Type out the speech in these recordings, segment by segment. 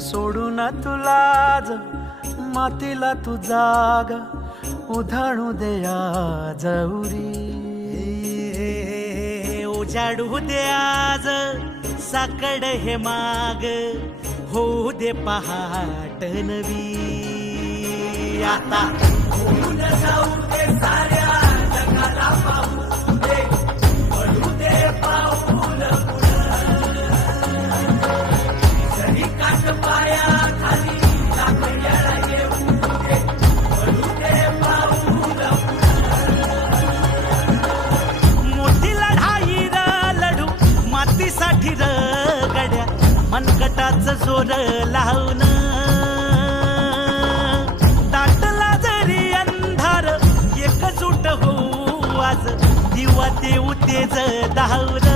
सोडून तुला मातीला तू जाग उधाणू दे आज उरी उजाडू दे आज साकड हे माग होऊ दे पहाट नवी आता होऊन जाऊ दे साऱ्या जगाला पाहू दे पडू दे पाऊल जरी काट पाया खाली टाकल्याला येऊ दे पडू दे पाऊल मोठी लढाई र लढू मातीसाठी र गड्या मनकटाच जोर लावून दाटला जरी अंधार एकजूट होऊ आज दिवा देऊ तेज धावून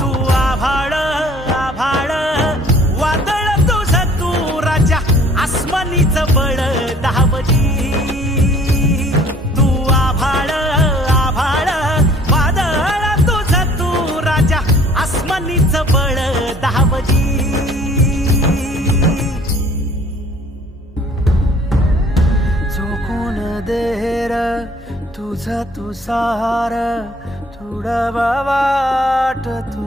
तू आभाळ आभाळ वादळ तुझ तू राजा आसमानीच बळ धावली तू आभाळ आभाळ वादळ तुझ तू राजा आसमानीच बळ धावली चोखून देर तुझा तू सार तुडवा वाट तू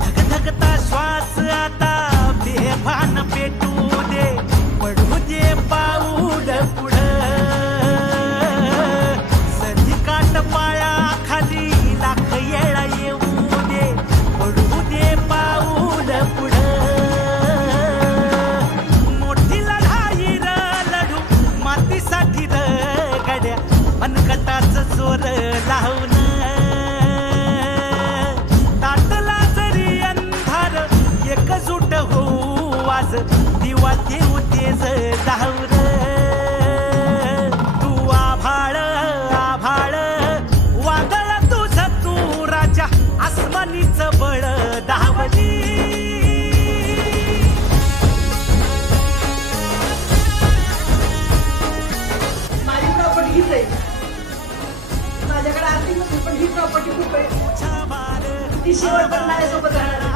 धगधगता श्वास आता बेभान पेटू दे पडू दे पाऊल पुढं सधी काट पाया खाली लाख येळा येऊ दे पडू दे पाऊल पुढं मोठी लढाई र लढू मातीसाठी र गड्या मनकटाच जोर लावून दाटला जरी अंधार एकजूट होऊ आज दिवा देऊ तेज धावून तू आभाळ आभाळ वादळ तुझ तू राजा आसमानीच बळ धावली माझी प्रॉपर्टी हीच आहे माझ्याकडे आर्थिक नसेल पण ही प्रॉपर्टी खूप आहे ती शेवटपर्यंत माझ्यासोबत राहणार